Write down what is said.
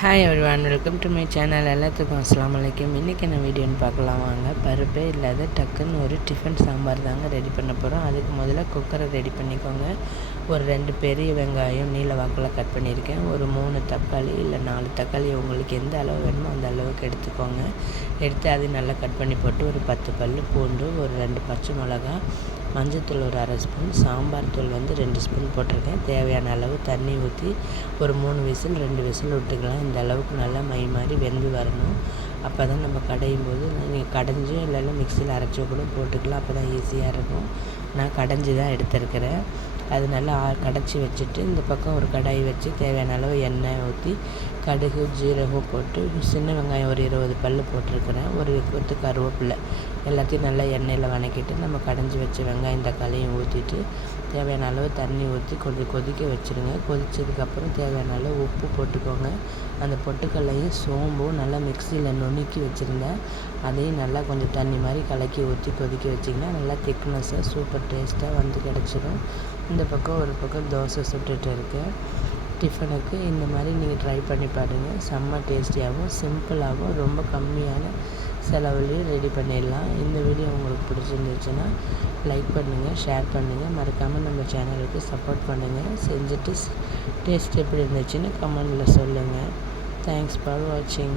Hi everyone welcome to my channel எல்லாத்துக்கும் அஸ்லாம் வலைக்கம் இன்றைக்கி என்ன வீடியோன்னு பார்க்கலாம் வாங்க. பருப்பே இல்லாத டக்குன்னு ஒரு டிஃபன் சாம்பார் தாங்க ரெடி பண்ண போகிறோம் அதுக்கு முதல்ல குக்கரை ரெடி பண்ணிக்கோங்க. ஒரு ரெண்டு பெரிய வெங்காயம் நீல வாக்கில் கட் பண்ணியிருக்கேன். ஒரு மூணு தக்காளி இல்லை நாலு தக்காளி உங்களுக்கு எந்த அளவு வேணுமோ அந்த அளவுக்கு எடுத்துக்கோங்க. எடுத்து அது நல்லா கட் பண்ணி போட்டு ஒரு பத்து பல் பூண்டு ஒரு ரெண்டு பச்சை மிளகா மஞ்சத்தூள் ஒரு அரை ஸ்பூன் சாம்பார் தூள் வந்து ரெண்டு ஸ்பூன் போட்டிருக்கேன். தேவையான அளவு தண்ணி ஊற்றி ஒரு மூணு விசில் ரெண்டு விசில் விட்டுக்கலாம். இந்த அளவுக்கு நல்லா மை மாதிரி வெந்து வரணும். அப்போ தான் நம்ம கடையும் போது நீங்கள் கடைஞ்சும் இல்லைன்னா மிக்சியில் அரைச்சோ கூட போட்டுக்கலாம். அப்போ தான் ஈஸியாக இருக்கும். நான் கடைஞ்சி தான் எடுத்திருக்கிறேன். அது நல்லா கடைச்சி வச்சுட்டு இந்த பக்கம் ஒரு கடாய் வச்சு தேவையான அளவு எண்ணெய் ஊற்றி கடுகு ஜீரகம் போட்டு சின்ன வெங்காயம் ஒரு இருபது பல் போட்டிருக்கிறேன். ஒரு கொத்து கருவேப்பிலை எல்லாத்தையும் நல்லா எண்ணெயில் வணக்கிட்டு நம்ம கடைஞ்சி வச்ச வெங்காயம் தக்காளியும் ஊற்றிட்டு தேவையான அளவு தண்ணி ஊற்றி கொஞ்சம் கொதிக்க வச்சுருங்க. கொதித்ததுக்கப்புறம் தேவையான அளவு உப்பு போட்டுக்கோங்க. அந்த பொட்டுக்கல்லையும் சோம்பும் நல்லா மிக்சியில் நுணுக்கி வச்சுருந்தேன். அதையும் நல்லா கொஞ்சம் தண்ணி மாதிரி கலக்கி ஊற்றி கொதிக்க வச்சிங்கன்னா நல்லா திக்னஸ்ஸாக சூப்பர் டேஸ்ட்டாக வந்து கிடச்சிரும். இந்த பக்கம் ஒரு பக்கம் தோசை சுட்டுட்டு இருக்கேன் டிஃபனுக்கு இந்த மாதிரி நீங்கள் ட்ரை பண்ணி பாருங்கள் செம்ம டேஸ்டியாகவும் சிம்பிளாகவும் ரொம்ப கம்மியான செலவுலேயே ரெடி பண்ணிடலாம். இந்த வீடியோ உங்களுக்கு பிடிச்சிருந்துச்சுன்னா லைக் பண்ணுங்கள் ஷேர் பண்ணுங்கள் மறக்காமல் நம்ம சேனலுக்கு சப்போர்ட் பண்ணுங்கள் செஞ்சுட்டு டேஸ்ட் எப்படி இருந்துச்சுன்னு கமெண்டில் சொல்லுங்கள் தேங்க்ஸ் ஃபார் வாட்சிங்